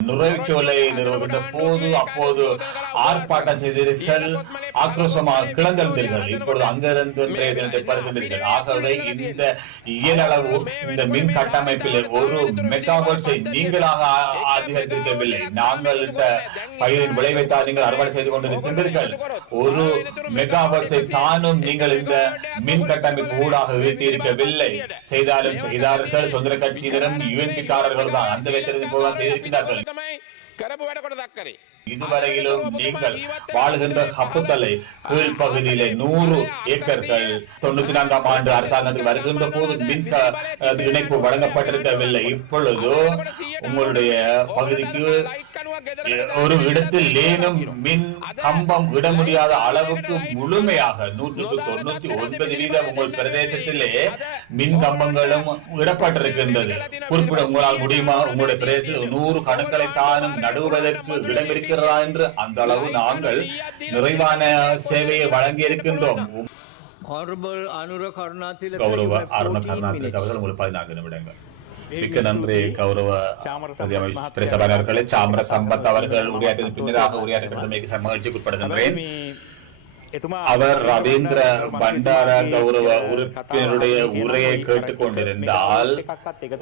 நுழைச்சோலை நிறுவப்பட்ட போது அப்போது ஆர்ப்பாட்டம் செய்தீர்கள் ஆக்ரோஷமாக கிளந்தெழுந்தீர்கள் இப்பொழுது அங்கிருந்து இன்றைய தினத்தை பருகின்றீர்கள் ஆகவே இந்த இயலளவு இந்த மின் கட்டமைப்பில் ஒரு மெகாவாட்ஸை நீங்களாக அதிகரித்திருக்கவில்லை. நாங்கள் இந்த பயிரின் விளைவைத்தான் நீங்கள் அறுவடை செய்து கொண்டிருக்கின்றீர்கள். ஒரு மெகாவாட்ஸை தானும் நீங்கள் இந்த மின் கட்டமைப்பு ஊடாக இருக்கவில்லை செய்தாலும் செய்தார்கள். சுதந்திர கட்சியினரும் யூஎன்பி காரர்கள் தான். அந்த வைத்திருந்து போதான் செய்திருக்கிறார்கள் இதுவரையிலும் நீங்கள் வாழ்கின்ற சப்புத்தலை கோயில் பகுதியிலே நூறு ஏக்கர்கள் தொண்ணூத்தி நான்காம் ஆண்டு அரசாங்கத்தில் வருகின்ற போது மின் இணைப்பு வழங்கப்பட்டிருக்கவில்லை. இப்பொழுது உங்களுடைய பகுதிக்கு ஒரு இடத்தில் லேனும் மின் கம்பம் இட முடியாத அளவுக்கு முழுமையாக நூற்றுக்கு தொண்ணூத்தி ஒன்பது வீதம் உங்கள் பிரதேசத்திலே மின் கம்பங்களும் இடப்பட்டிருக்கின்றது குறிப்பிட உங்களால் முடியுமா? உங்களுடைய பிரதேசத்தில் நூறு கணுக்களை தானும் நடுவதற்கு இடம் இருக்கிறதா என்று அந்த அளவு நாங்கள் நிறைவான சேவையை வழங்கி இருக்கின்றோம் கௌரவ அருண 14 கருணாத்திற்கு minutes. அவர்கள் உங்களுக்கு பதினான்கு நிமிடங்கள். மிக்க நன்றி கௌரவ பிரசபனர்களே சாமர சம்பத் அவர்கள் உரையாற்றிய பின்னராக உரையாற்றுகிறது மகிழ்ச்சிக்கு உட்படுகின்றேன் அவர் ரவீந்திர பண்டார கௌரவ உறுப்பினருடைய உரையை கேட்டுக்கொண்டிருந்தால்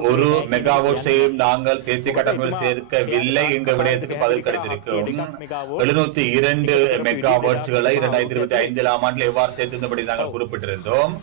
ஒரு மெகாவோட்ஸையும் நாங்கள் தேசிய கட்டமைப்பில் சேர்க்கவில்லை என்ற விடயத்துக்கு பதில் கிடைத்திருக்கும் எழுநூத்தி இரண்டு மெகாவாட்ஸ்களை இரண்டாயிரத்தி இருபத்தி ஐந்தாம் ஆண்டில் எவ்வாறு சேர்த்திருந்தபடி நாங்கள் குறிப்பிட்டிருந்தோம்